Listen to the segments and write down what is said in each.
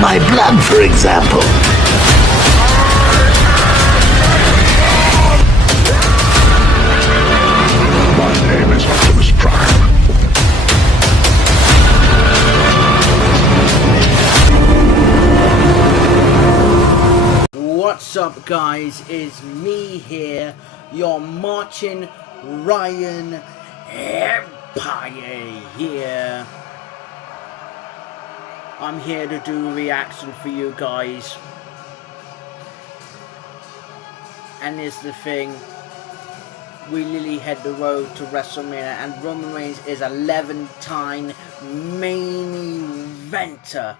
My blood, for example. My name is Optimus Prime. What's up, guys? It's me here, your Martin Ryan Empire here. I'm here to do a reaction for you guys. And here's the thing. We literally hit the road to WrestleMania, and Roman Reigns is 11-time main eventer.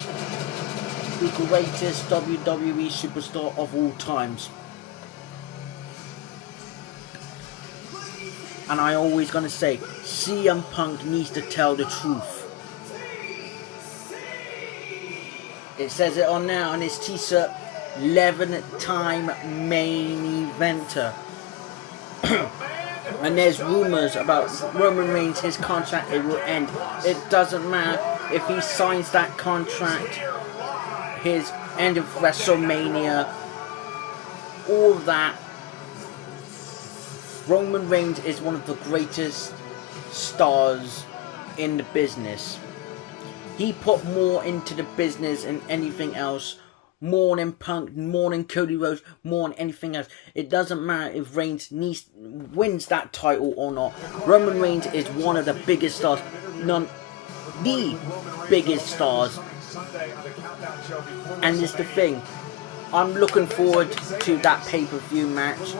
The greatest WWE superstar of all times. And I always gonna say, CM Punk needs to tell the truth. It says it on now on his t-shirt, 11-time main eventer. And there's rumors about Roman Reigns, his contract, it will end. It doesn't matter if he signs that contract, his end of WrestleMania, all of that. Roman Reigns is one of the greatest stars in the business. He put more into the business than anything else. More than Punk, more than Cody Rhodes, more than anything else. It doesn't matter if Reigns wins that title or not. Roman Reigns is one of the biggest stars. The biggest stars. And it's the thing. I'm looking forward to that pay-per-view match.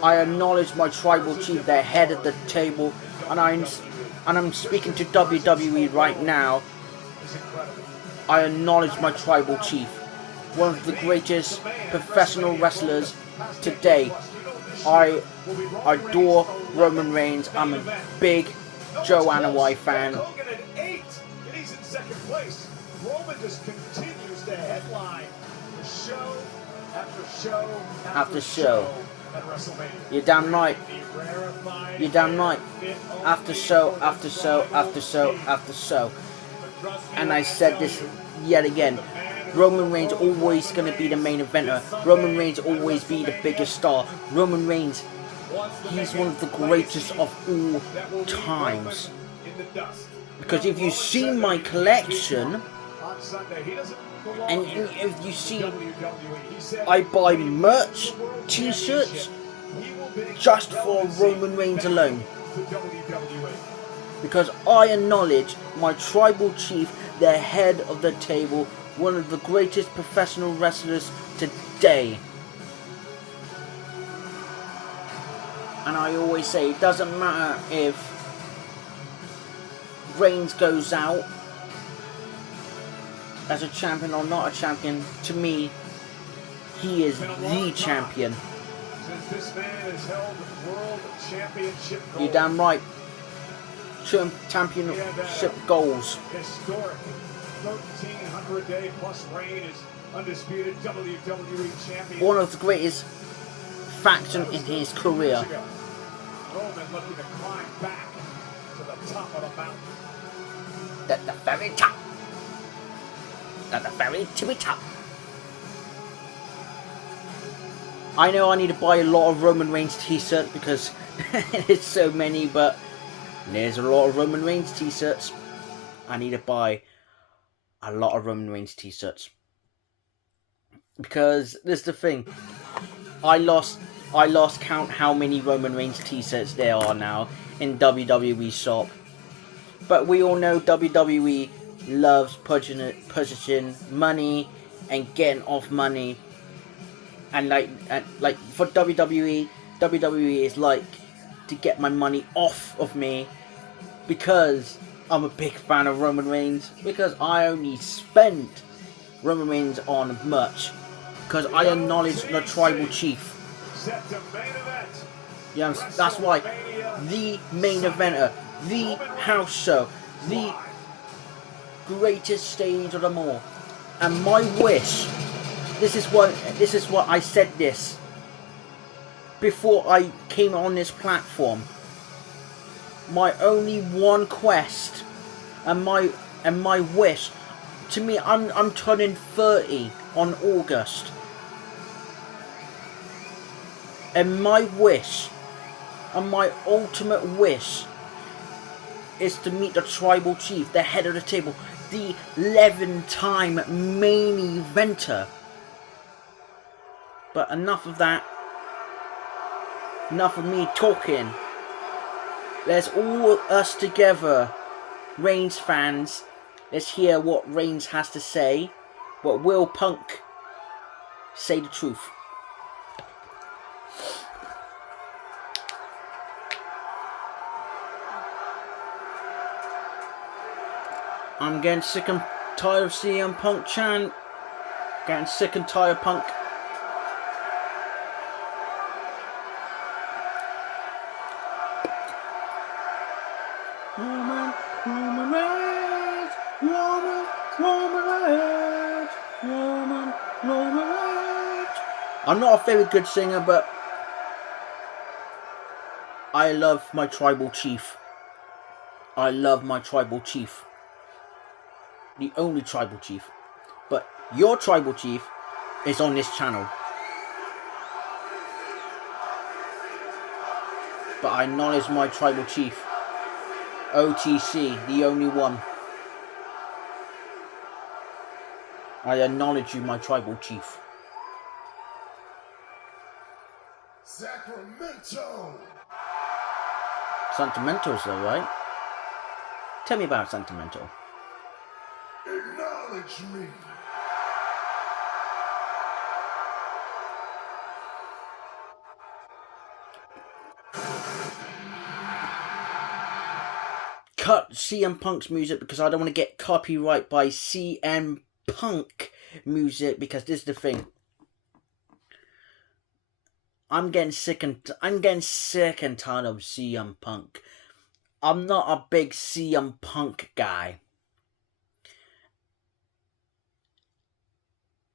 I acknowledge my tribal chief, the head of the table. And I'm speaking to WWE right now. I acknowledge my tribal chief, one of the greatest professional wrestlers today. I adore Roman Reigns. I'm a big Joanna White fan. Roman just continues to headline show after show after show. At WrestleMania. You're damn right. You're damn right. After show, after show, after show, after show. And I said this yet again. Roman Reigns always going to be the main eventer. Roman Reigns always be the biggest star. Roman Reigns, he's one of the greatest of all times. Because if you see my collection, and if you see, I buy merch, t-shirts, just for Roman Reigns alone. Because I acknowledge my tribal chief, the head of the table, one of the greatest professional wrestlers today. And I always say, it doesn't matter if Reigns goes out as a champion or not a champion. To me, he is the champion. You're damn right. Championship goals. Historic 1,300-day plus reign as undisputed WWE champion. One of the greatest faction in his career. Roman looking to climb back to the top of the mountain. At the very top. At the very tippy top. I know I need to buy a lot of Roman Reigns t-shirts because there's so many, but there's a lot of Roman Reigns t-shirts. I need to buy a lot of Roman Reigns t-shirts. Because this is the thing. I lost count how many Roman Reigns t-shirts there are now in WWE shop. But we all know WWE loves purchasing money and getting off money. And like for WWE is like to get my money off of me, because I'm a big fan of Roman Reigns, because I only spent Roman Reigns on merch, because I acknowledge the tribal chief. Yeah, that's why the main eventer, the house show, the greatest stage of them all. And my wish, this is what I said this before I came on this platform. My only one quest and my wish, To me, I'm turning 30 on August. And my wish, and my ultimate wish, is to meet the tribal chief, the head of the table, the 11-time main eventer. But enough of that. Enough of me talking. Let's all us together, Reigns fans. Let's hear what Reigns has to say. What will Punk say the truth? I'm getting sick and tired of CM Punk chant. Getting sick and tired of Punk. Roman Reigns, Roman Reigns. I'm not a very good singer, but I love my tribal chief. I love my tribal chief. The only tribal chief. But your tribal chief is on this channel. But I acknowledge my tribal chief. OTC, the only one. I acknowledge you, my tribal chief. Sacramento. Sentimental's though, right? Tell me about Sentimental. Acknowledge me. Cut CM Punk's music because I don't want to get copyright by CM Punk music, because this is the thing. I'm getting sick and tired of CM Punk. I'm not a big CM Punk guy.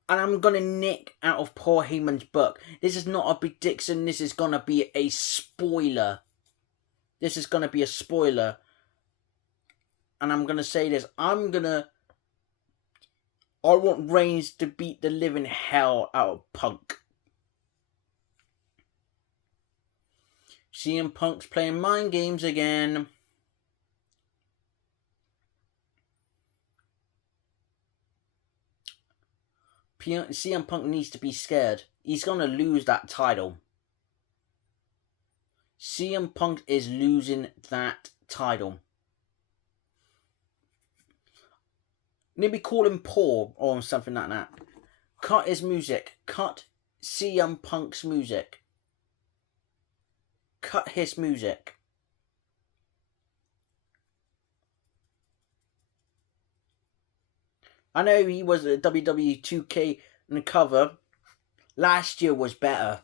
And I'm gonna nick out of Paul Heyman's book. This is not a prediction, this is gonna be a spoiler. This is gonna be a spoiler. And I'm gonna say this. I want Reigns to beat the living hell out of Punk. CM Punk's playing mind games again. CM Punk needs to be scared. He's gonna lose that title. CM Punk is losing that title. Maybe call him Paul or something like that. Cut his music. Cut CM Punk's music. Cut his music. I know he was a WWE 2K on the cover. Last year was better,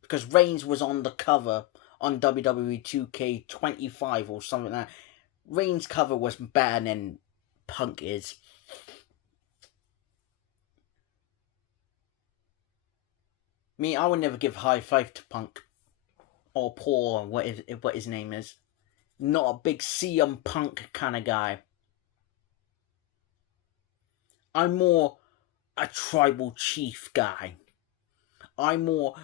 because Reigns was on the cover on WWE 2K25 or something like that. Reigns' cover was better than Punk is. Me, I would never give high five to Punk or Paul, or what his name is. Not a big CM Punk kind of guy. I'm more a tribal chief guy. I'm more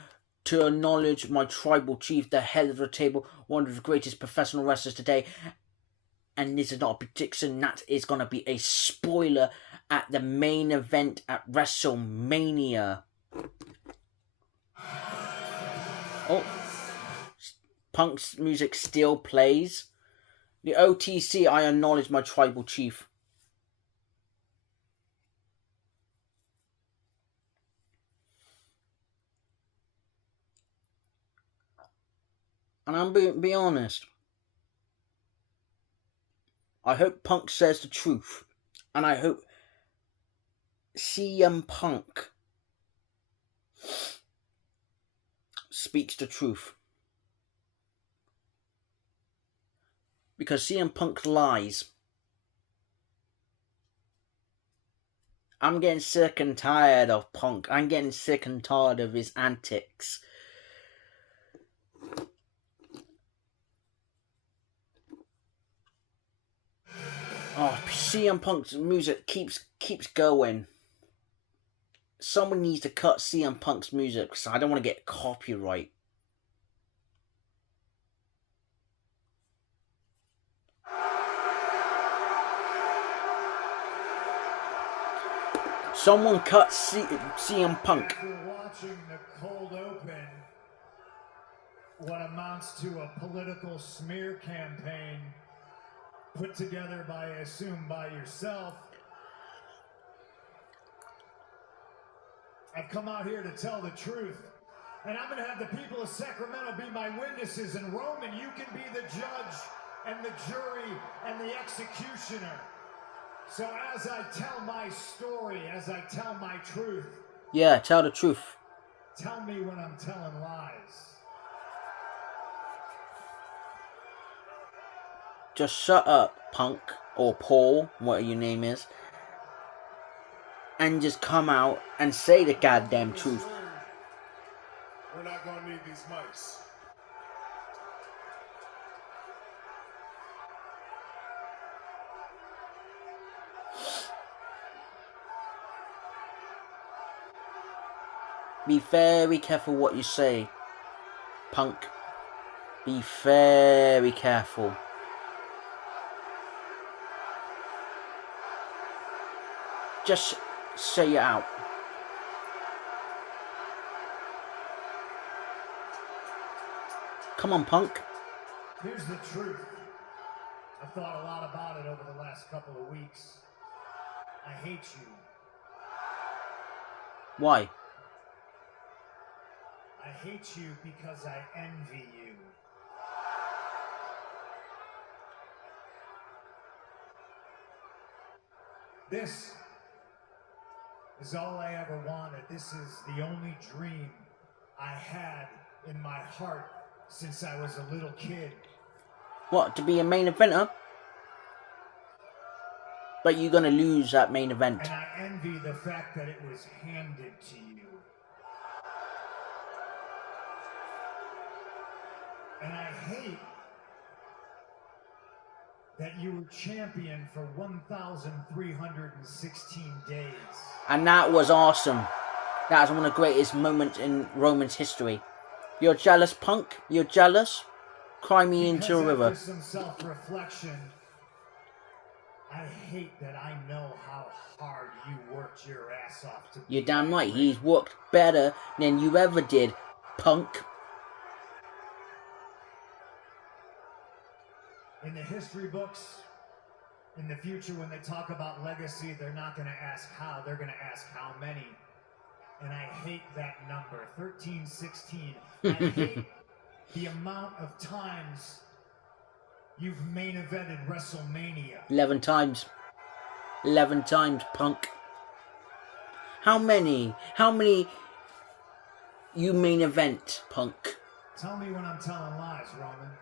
to acknowledge my tribal chief, the head of the table, one of the greatest professional wrestlers today. And this is not a prediction, that is going to be a spoiler at the main event at WrestleMania. Oh, Punk's music still plays. The OTC, I acknowledge my tribal chief. And I'm be honest. I hope Punk says the truth. And I hope CM Punk speaks the truth. Because CM Punk lies. I'm getting sick and tired of Punk. I'm getting sick and tired of his antics. Oh, CM Punk's music keeps going. Someone needs to cut CM Punk's music because I don't want to get copyright. Someone cut CM Punk. After watching the cold open, what amounts to a political smear campaign put together by, I assume, by yourself, I've come out here to tell the truth. And I'm going to have the people of Sacramento be my witnesses. And Roman, you can be the judge and the jury and the executioner. So as I tell my story, as I tell my truth. Yeah, tell the truth. Tell me when I'm telling lies. Just shut up, Punk, or Paul, whatever your name is, and just come out and say the goddamn truth. We're not going to need these mics. Be very careful what you say, Punk. Be very careful. Just say it out. Come on, Punk. Here's the truth. I've thought a lot about it over the last couple of weeks. I hate you. Why? I hate you because I envy you. This is all I ever wanted. This is the only dream I had in my heart since I was a little kid. What, to be a main eventer? But you're gonna lose that main event. And I envy the fact that it was handed to you. And I hate that you were champion for 1,316 days. And that was awesome. That was one of the greatest moments in Roman's history. You're jealous, Punk? You're jealous? Cry me into a river. After some self-reflection, I hate that I know how hard you worked your ass off to be. You're damn right. He's worked better than you ever did, Punk. In the history books, in the future, when they talk about legacy, they're not going to ask how, they're going to ask how many. And I hate that number, 1316. I hate the amount of times you've main evented WrestleMania. 11 times. 11 times, Punk. How many? How many you main event, Punk? Tell me when I'm telling lies, Roman.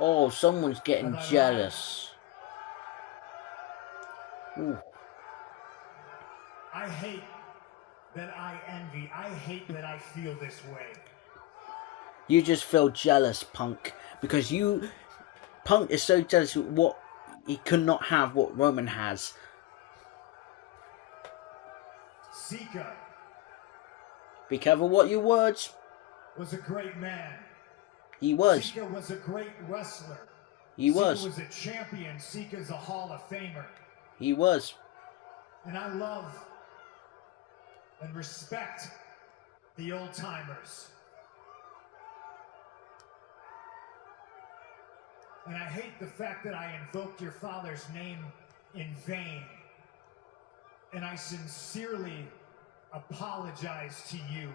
Oh, someone's getting jealous. Ooh. I hate that I envy. I hate that I feel this way. You just feel jealous, Punk, because Punk is so jealous of what he could not have what Roman has. Sika. Be careful what your words. Was a great man. He was. Sika was a great wrestler. He was. Sika was a champion. Sika's a Hall of Famer. He was. And I love and respect the old timers. And I hate the fact that I invoked your father's name in vain. And I sincerely apologize to you.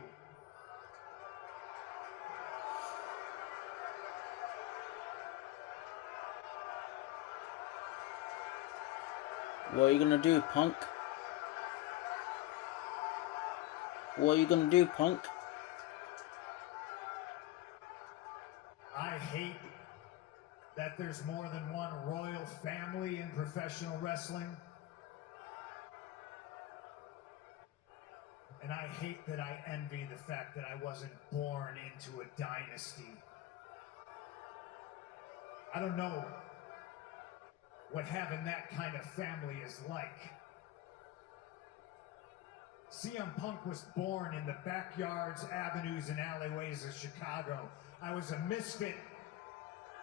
What are you gonna do, Punk? What are you gonna do, Punk? I hate that there's more than one royal family in professional wrestling. And I hate that I envy the fact that I wasn't born into a dynasty. I don't know what having that kind of family is like. CM Punk was born in the backyards, avenues, and alleyways of Chicago. I was a misfit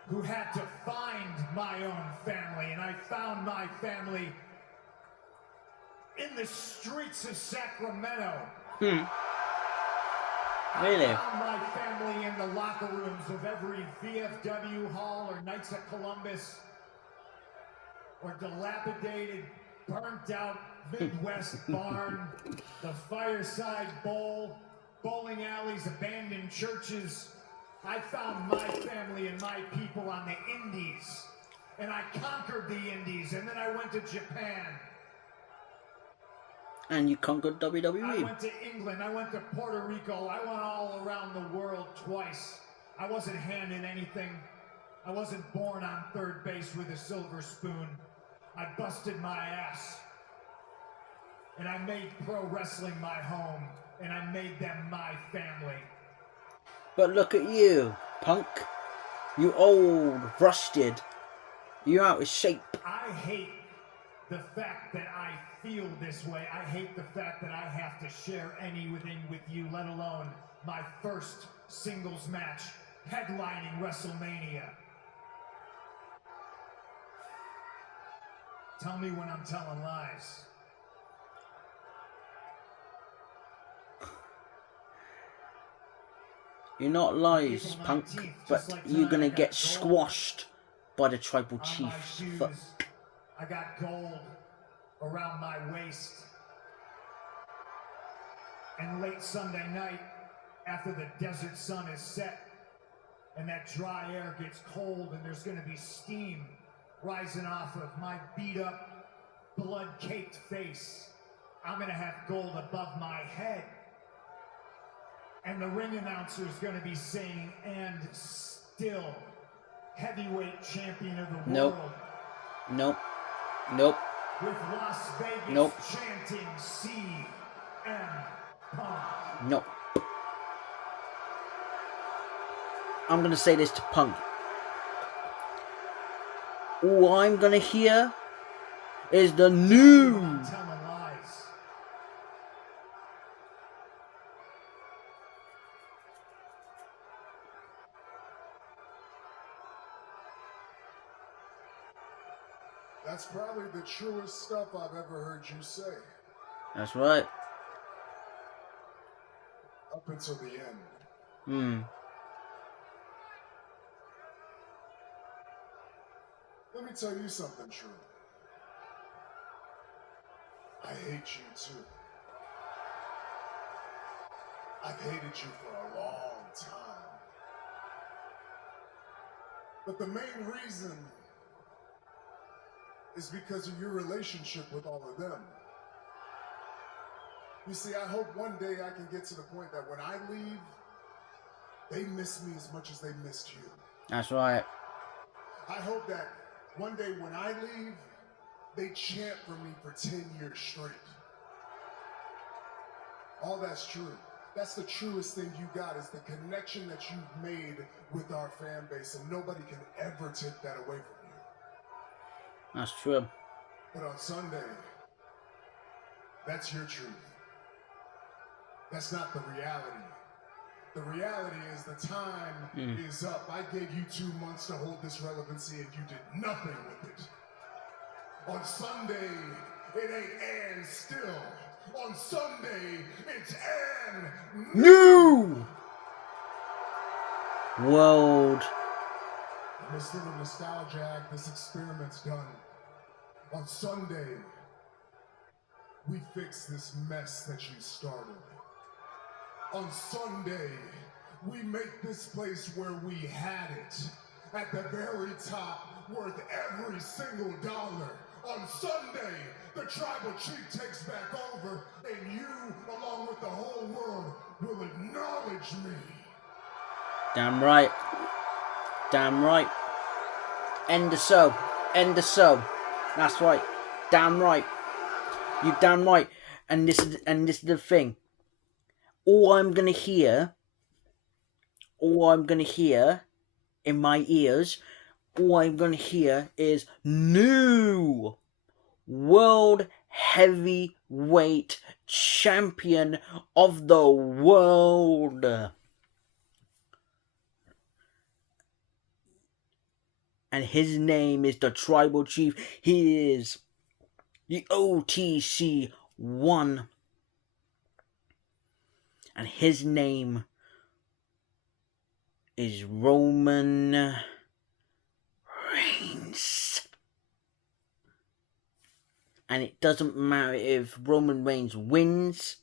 who had to find my own family, and I found my family in the streets of Sacramento. Really? I found my family in the locker rooms of every VFW hall or Knights of Columbus or dilapidated, burnt out Midwest barn, the Fireside Bowl, bowling alleys, abandoned churches. I found my family and my people on the Indies, and I conquered the Indies, and then I went to Japan. And you conquered WWE. I went to England, I went to Puerto Rico, I went all around the world twice. I wasn't handed anything. I wasn't born on third base with a silver spoon. I busted my ass. And I made pro wrestling my home, and I made them my family. But look at you, Punk. You old, rusted. You're out of shape. I hate the fact that I feel this way. I hate the fact that I have to share anything with you, let alone my first singles match headlining WrestleMania. Tell me when I'm telling lies. You're not lies, Punk, but you're gonna get squashed by the Tribal Chief's foot. I got gold around my waist. And late Sunday night, after the desert sun is set and that dry air gets cold and there's gonna be steam rising off of my beat up, blood-caked face, I'm gonna have gold above my head. And the ring announcer is going to be saying, and still heavyweight champion of the world. Nope. Nope. With Las Vegas Nope. chanting CM Punk. Nope. I'm going to say this to Punk. All I'm going to hear is the new. I'm telling lies. That's probably the truest stuff I've ever heard you say. That's right. Up until the end. Let me tell you something true. I hate you too. I've hated you for a long time. But the main reason is because of your relationship with all of them. You see, I hope one day I can get to the point that when I leave, they miss me as much as they missed you. That's right. I hope that one day when I leave, they chant for me for 10 years straight. All that's true. That's the truest thing you got, is the connection that you've made with our fan base, and nobody can ever take that away from you. That's true. But on Sunday, that's your truth. That's not the reality. The reality is the time is up. I gave you 2 months to hold this relevancy, and you did nothing with it. On Sunday, it ain't and still. On Sunday, it's and New World. In this little nostalgia act, this experiment's done. On Sunday, we fix this mess that you started. On Sunday, we make this place where we had it at the very top, worth every single dollar. On Sunday, the tribal chief takes back over, and you, along with the whole world, will acknowledge me. Damn right. Damn right. End the show. End the show. That's right. Damn right. You damn right. And this is the thing. All I'm gonna hear in my ears all I'm going to hear is new World Heavyweight Champion of the World. And his name is the Tribal Chief. He is the OTC 1. And his name is Roman Reigns. And it doesn't matter if Roman Reigns wins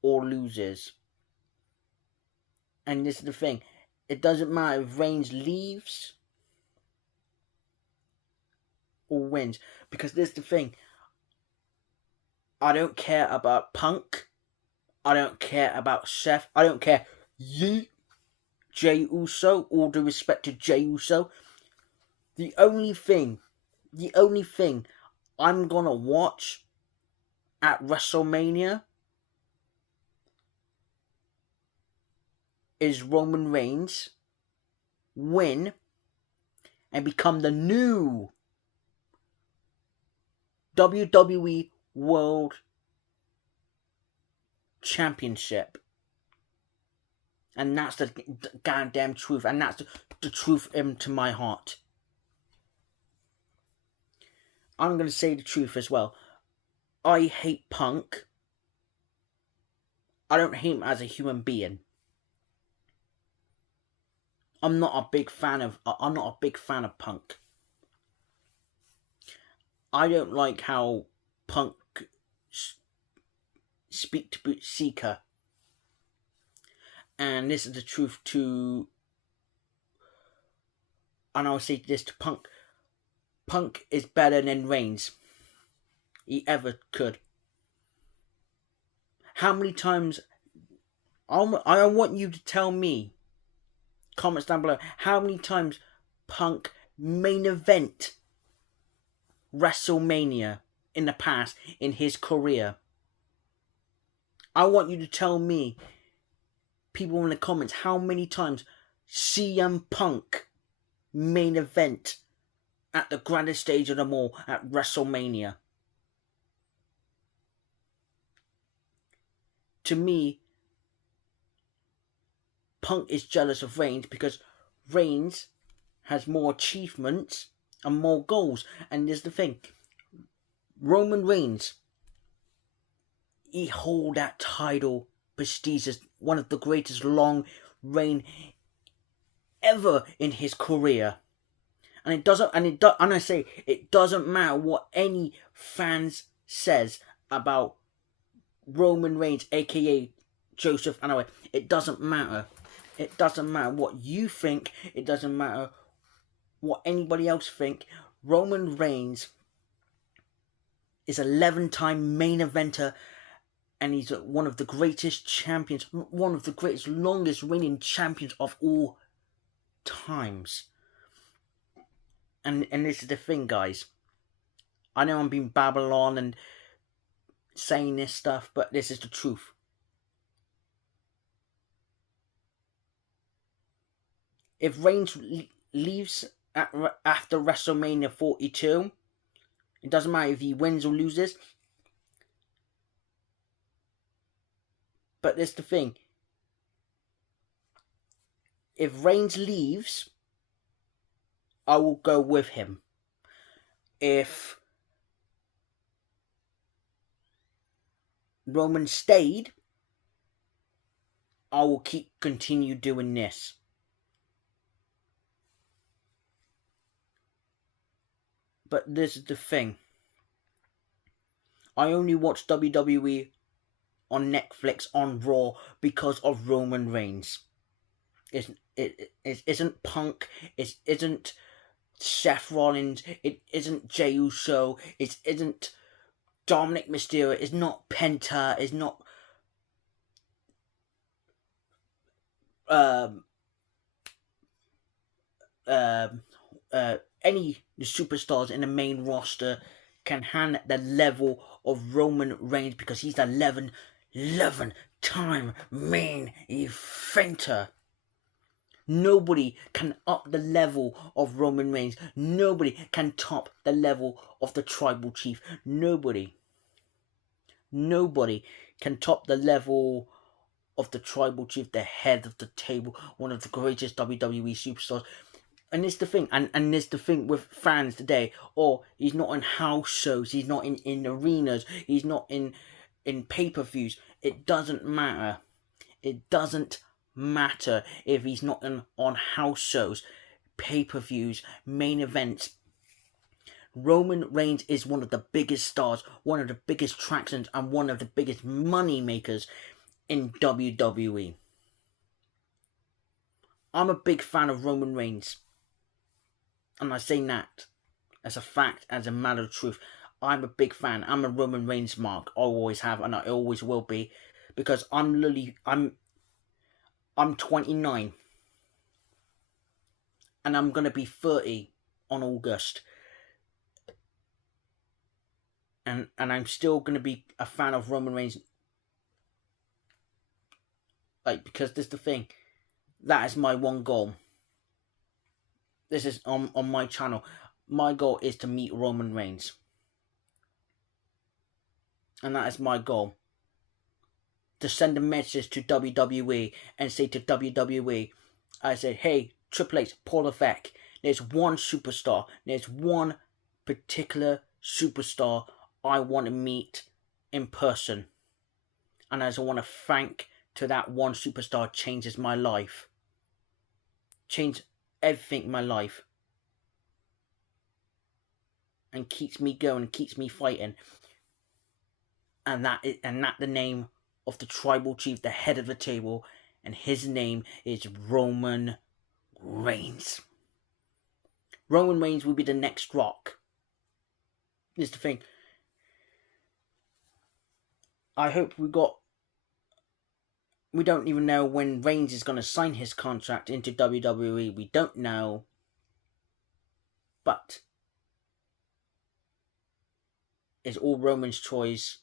or loses. And this is the thing. It doesn't matter if Reigns leaves or wins. Because this is the thing. I don't care about Punk. I don't care about Seth. I don't care Jey Uso. All due respect to Jey Uso. The only thing I'm gonna watch at WrestleMania is Roman Reigns win and become the new WWE World Championship. And that's the goddamn truth. And that's the truth into my heart. I'm going to say the truth as well. I hate Punk. I don't hate him as a human being. I'm not a big fan of Punk. I don't like how Punk speak to Seeker. And this is the truth to... And I'll say this to Punk. Punk is better than Reigns. He ever could. How many times... I want you to tell me, comments down below, how many times Punk main event WrestleMania in the past in his career. I want you to tell me, people in the comments, how many times CM Punk main event at the grandest stage of them all at WrestleMania. To me, Punk is jealous of Reigns because Reigns has more achievements and more goals. And there's the thing, Roman Reigns, he hold that title prestige as one of the greatest long reign ever in his career. And it doesn't matter what any fans says about Roman Reigns, aka Joseph Anaway. It doesn't matter. It doesn't matter what you think. It doesn't matter what anybody else think. Roman Reigns is 11-time main eventer, and he's one of the greatest champions, one of the greatest longest reigning champions of all times. And this is the thing, guys. I know I'm being babble on and saying this stuff, but this is the truth. If Reigns leaves after WrestleMania 42, it doesn't matter if he wins or loses. But this is the thing. If Reigns leaves, I will go with him. If Roman stayed, I will continue doing this. But this is the thing. I only watch WWE on Netflix on Raw because of Roman Reigns. It isn't Punk. It isn't Seth Rollins. It isn't Jey Uso. It isn't Dominic Mysterio. It's not Penta. It's not any the superstars in the main roster can hand the level of Roman Reigns, because he's the 11-time main eventer. Nobody can up the level of Roman Reigns. Nobody can top the level of the Tribal Chief. Nobody can top the level of the Tribal Chief, the head of the table, one of the greatest WWE superstars. And it's the thing, and there's the thing with fans today. Oh, he's not in house shows, he's not in arenas, he's not in pay-per-views. It doesn't matter. It doesn't matter if he's not on house shows, pay-per-views, main events. Roman Reigns is one of the biggest stars, one of the biggest attractions, and one of the biggest money makers in WWE. I'm a big fan of Roman Reigns. And I say that as a fact, as a matter of truth. I'm a big fan. I'm a Roman Reigns mark. I always have, and I always will be. Because I'm 29. And I'm going to be 30 on August. And I'm still going to be a fan of Roman Reigns. Like, because this is the thing. That is my one goal. This is on my channel. My goal is to meet Roman Reigns. And that is my goal. To send a message to WWE and say to WWE, I say, hey, Triple H, Paul Levesque, there's one superstar. There's one particular superstar I want to meet in person. And as I want to thank to that one superstar changes my life. Change everything in my life. And keeps me going, keeps me fighting. And that the name of the Tribal Chief, the head of the table, and his name is Roman Reigns. Roman Reigns will be the next Rock. This is the thing. I hope we don't even know when Reigns is going to sign his contract into WWE. We don't know. But it's all Roman's choice.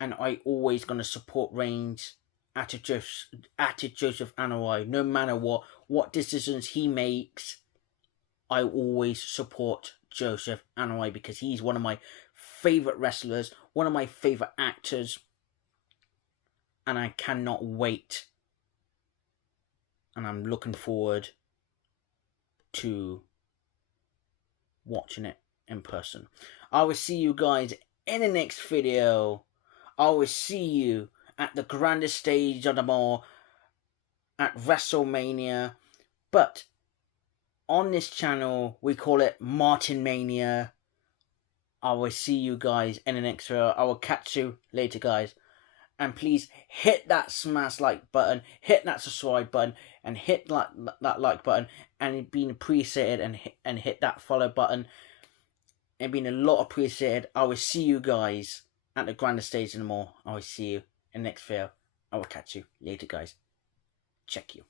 And I always going to support Reigns at Joseph Anoa'i. No matter what decisions he makes, I always support Joseph Anoa'i because he's one of my favourite wrestlers, one of my favourite actors. And I cannot wait. And I'm looking forward to watching it in person. I will see you guys in the next video. I will see you at the grandest stage of them all, at WrestleMania. But on this channel, we call it MartinMania. I will see you guys in the next video. I will catch you later, guys. And please hit that smash like button, hit that subscribe button, and hit that like button, and it being appreciated, and hit that follow button. It being a lot appreciated. I will see you guys at the grandest stage and more. I will see you in the next video. I will catch you later, guys. Check you.